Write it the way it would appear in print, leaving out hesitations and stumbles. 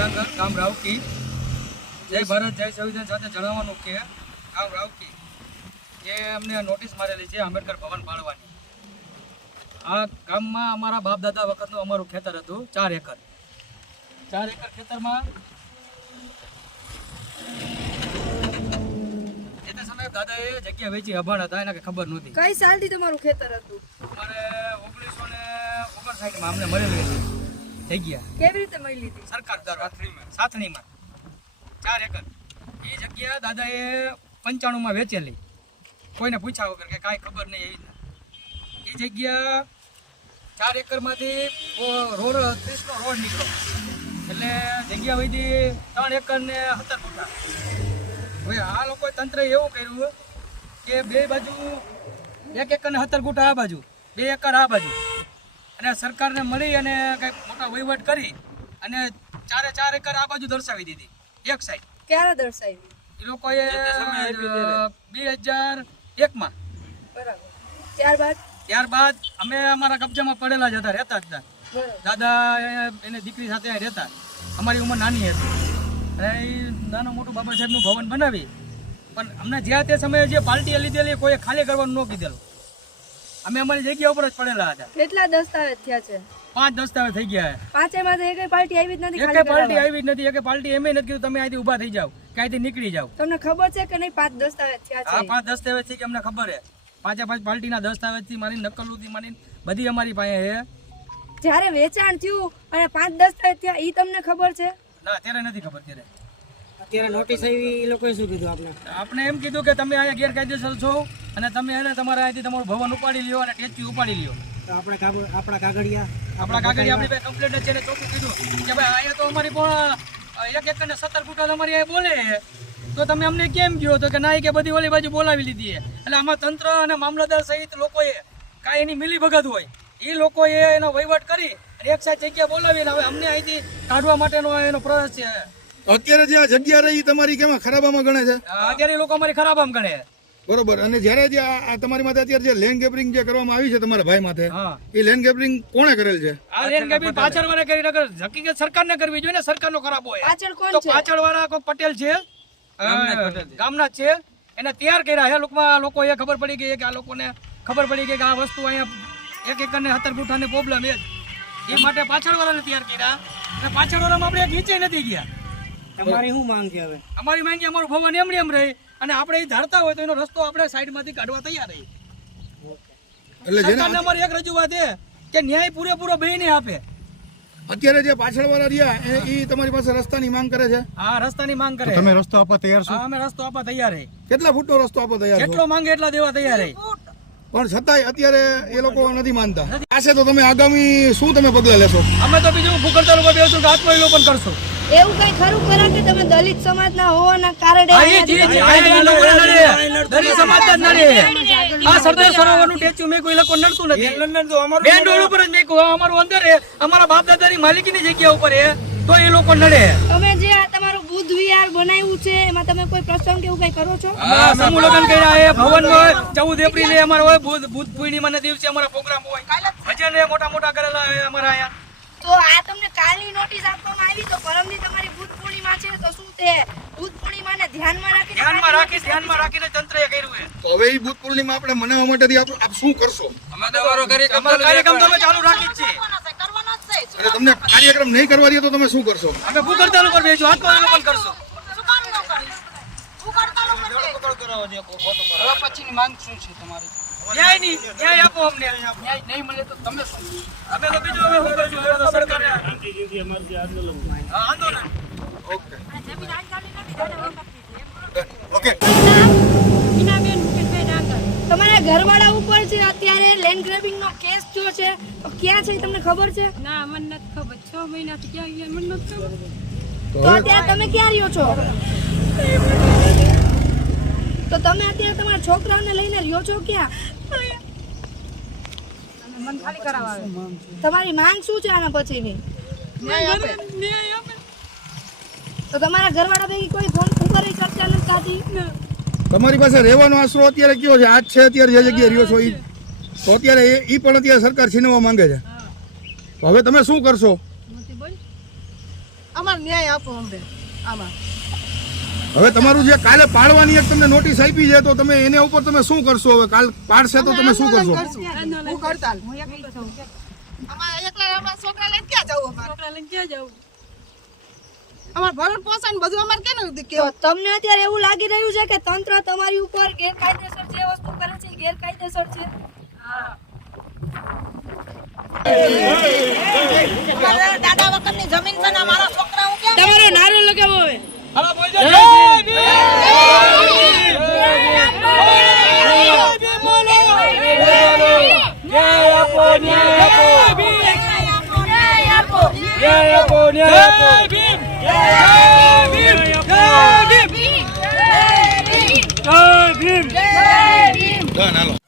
ડાંગર, ગામ રાવકી. જય ભારત જય સંવિધાન સાથે જણાવવાનું કે ગામ રાવકી એ અમને નોટિસ મારેલી છે આંબેડકર ભવન પાડવાની. આ ગામમાં અમારા બાપ દાદા વખતનું અમારું ખેતર હતું 4 એકર. 4 એકર ખેતરમાં એ સમયે દાદાએ જગ્યા વેચી અભાણ હતા, એને ખબર નહોતી. કઈ સાલથી તમારું ખેતર હતું? અમારે 1959 માં અમને મળેલી હતી જગ્યા. કેવી રીતે મળી હતી? સરકાર દ્વારા સાથણીમાં 4 એકર. એ જગ્યા દાદાએ 95 માં વેચેલી, કોઈને પૂછ્યા વગર, કે કાંઈ ખબર નહીં એવી. એ જગ્યા 4 એકરમાંથી રોડ 30નો રોડ નીકળો એટલે જગ્યા વધી 3 એકર ને 17 ગુંઠા. હવે આ લોકોએ તંત્રએ એવું કર્યું કે 2 બાજુ 1 એકર ને 17 ગુંઠા આ બાજુ, 2 એકર આ બાજુ, અને સરકારને મળી અને કંઈક મોટા વહીવટ કરી અને 4 એકર આ બાજુ દર્શાવી દીધી એક સાઈડ. ક્યારે દર્શાવી? એ લોકોએ 2001 માં. બરાબર. ત્યારબાદ અમે અમારા કબજામાં પડેલા જ હતા, રહેતા જ હતા. દાદા એને દીકરી સાથે રહેતા. અમારી ઉંમર નાની હતી અને એ નાનું મોટું બાબા સાહેબનું ભવન બનાવી, પણ અમને જ્યાં તે સમયે જે પાર્ટીએ લીધેલી કોઈ ખાલી કરવાનું ન કીધેલું. અમે અમારી જગ્યા ઉપર જ પડેલા હતા. કેટલા દસ્તાવેજ થયા છે? 5 દસ્તાવેજ થઈ ગયા. 5 માંથી એકેય પાર્ટી આવી જ નથી. એકેય પાર્ટી આવી જ નથી. એકેય પાર્ટી એમ નથી કીધું તમે અહીંથી ઊભા થઈ જાવ કે અહીંથી નીકળી જાવ. તમને ખબર છે કે નહીં 5 દસ્તાવેજ થયા છે? હા, 5 દસ્તાવેજ થી કે અમને ખબર છે. 5 પાર્ટીના દસ્તાવેજ થી મારી નકલુથી મારી બધી અમારી પાસે છે. જ્યારે વેચાણ થયું અને 5 દસ્તાવેજ થયા ઈ તમને ખબર છે? ના, અત્યારે નથી ખબર. અત્યારે નોટિસ આવી, એ લોકોએ શું કીધું આપણે? આપણે એમ કીધું કે તમે અહીંયા ગેરકાયદેસર છો અને તમે એને તમારા અહીંથી તમારું ભવન ઉપાડી લ્યો અને ટેચ્યુ ઉપાડી લ્યો. તો આપણા કાગળિયા આપણી કમ્પ્લેટ છે ને ચોખ્ખું કીધું કે ભાઈ અહીંયા તો અમારી પણ 1 એકર ને 17 ગુંઠા તમારી અહીંયા બોલે, તો તમે અમને કેમ કહો? તો કે ના, કે બધી ઓલી બાજુ બોલાવી લીધી. એટલે આમાં તંત્ર અને મામલતદાર સહિત લોકોએ કાંઈ એની મિલીભગત હોય એ લોકોએ એનો વહીવટ કરી એક સાઈડ જગ્યા બોલાવી હવે અમને અહીંથી કાઢવા માટેનો એનો પ્રયાસ છે. અત્યારે જે આ જગ્યા રહી તમારી કેમાં ખરાબામાં ગણે છે? અત્યારે એ લોકો અમારી ખરાબામાં ગણે. બરોબર. અને જ્યારે જે આ તમારી માથે અત્યારે જે લેન્ડ ગેબરિંગ જે કરવામાં આવી છે તમારા ભાઈ માથે, એ લેન્ડ ગેબરિંગ કોણે કરેલ છે? આ લેન્ડ ગેબરિંગ પાછળ વાળા કરી નગર હકીકત સરકારને કરવી જોઈએ ને, સરકારનો ખરાબ હોય. પાછળ કોણ તો છે? પાછળ વાળા કોઈ પટેલ છે, ગામના જ છે, એને તૈયાર કર્યા છે. લોકો એ ખબર પડી ગઈ કે આ લોકોને ખબર પડી ગઈ કે આ વસ્તુ અહીંયા 1 એકર ને 17 ગુંઠાની પ્રોબ્લેમ એ માટે પાછળ વાળાને તૈયાર કર્યા. અને પાછળ વાળામાં આપણે એક નીચે નથી ગયા. તમારી શું માંગ છે હવે? અમારી માંગ અમારું ભવન એમ રહે અને આપણે એ ધારતા હોય તો એનો રસ્તો આપણે સાઈડમાંથી કાઢવા તૈયાર રહી. એટલે સરકારને અમારી એક રજૂઆત છે કે ન્યાય પૂરેપૂરો બેયને આપે. અત્યારે જે પાછળ વાળા રહ્યા એ તમારી પાસે રસ્તાની માંગ કરે છે? હા, રસ્તાની માંગ કરે. તમે રસ્તો આપવા તૈયાર છો? હા, અમે રસ્તો આપવા તૈયાર છે. કેટલા ફૂટનો રસ્તો આપવા તૈયાર છો? જેટલો માંગે એટલા દેવા તૈયાર છે. પણ છતાંય અત્યારે એ લોકો નથી માનતા. આશે તો તમે આગામી શું તમે પગલા લેશો? અમે તો બીજું ભૂખડતા લોકો બેસું કે આત્મવિલોપન કરશું. એવું કઈ ખરું ખરા કે તમે દલિત સમાજના હોવાના કારણે દલિત સમાજ જ નડે. આ સરદાર સરોવરનું ટેચ્યુ મેં કોઈ લોકો નડતું નથી. મેન રોડ ઉપર જ મેં અમારું અંદર છે, અમારા બાપ દાદાની માલિકીની જગ્યા ઉપર છે, તો એ લોકો નડે. તમે જે આ તમારું બુદ્ધ વિહાર બનાવ્યું છે એમાં તમે કોઈ પ્રસંગ કે એવું કઈ કરો છો? સમૂહ લગ્ન કર્યા છે ભવનમાં. 14 એપ્રિલે અમારો હોય બુદ્ધ પૂર્ણિમાના દિવસે અમારા પ્રોગ્રામ હોય. ભજન મોટા મોટા કરેલા હોય અમારા અહીંયા. તો આ તમને કાલની નોટિસ આપવામાં આવી, તો પરમની તમારી બુદ્ધ પૂર્ણિમા છે, તો શું તે બુદ્ધ પૂર્ણિમાને ધ્યાનમાં રાખીને તંત્રએ કર્યું છે. તો હવે એ બુદ્ધ પૂર્ણિમા આપણે મનાવવા માટે આપ શું કરશો? અમારો કાર્યક્રમ તો અમે ચાલુ રાખી જ છે. અને તમને કાર્યક્રમ નહીં કરવા દે તો તમે શું કરશો? અમે ભૂખ હડતાલ ઉપર બેસું, આત્મવિલોપન કરશું. પછીની માંગ શું છે તમારી? ન્યાય આપો અમને. ન્યાય નહીં મળે તો તમે શું? અમે તો બીજું હવે શું કરશું? હવે તો સરકારે આંદોલન. Okay okay. તમારા ઘરવાળા ઉપર છે અત્યારે લેન્ડ ગ્રેબિંગ નો કેસ જો છે, તો ક્યાં છે તમને ખબર છે? ના, મને નથી ખબર. 6 મહિનાથી ક્યાં ગયા મને નથી ખબર. તો અત્યારે તમે ક્યાં રહ્યો છો? તો તમે અત્યારે તમારા છોકરાઓને લઈને રહ્યો છો ક્યાં? મને ખાલી કરાવવા આવે. તમારી માંગ શું છે આના પછીની? ન્યાય આપે. તો તમારા ઘરવાળા પૈકી કોઈ ફોન ઉપર ચર્ચા નથી થતી? તમારી પાસે રહેવાનો આશરો અત્યારે કયો છે? આજ છે અત્યારે જે જગ્યાએ રહ્યો છો એ, તો અત્યારે એ પણ અત્યારે સરકાર છીનવવા માંગે છે. તો હવે તમે શું કરશો? અમારે ન્યાય આપો અમને આમાં. હવે તમારું જે કાલે પાડવાની એક તમને નોટિસ આપી છે તો તમે એને ઉપર તમે શું કરશો? હવે કાલ પાડશે તો તમે શું કરશો? હું કરતા અમારા એકલા અમારા છોકરા લઈને ક્યાં જવું અમારે? છોકરા લઈને ક્યાં જવું? અમારે ભરણ પોષણ બધું અમારે કેનું તો કેવું? તમને અત્યારે એવું લાગી રહ્યું છે કે તંત્ર તમારી ઉપર ગેરકાયદેસર જે વસ્તુ કરે છે એ ગેરકાયદેસર છે? દાદા વખતની જમીન છે ને મારા છોકરા હું ક્યાં તમારો નારો લગાવો હવે. હાલો બોલ દે. ડન, હાલો.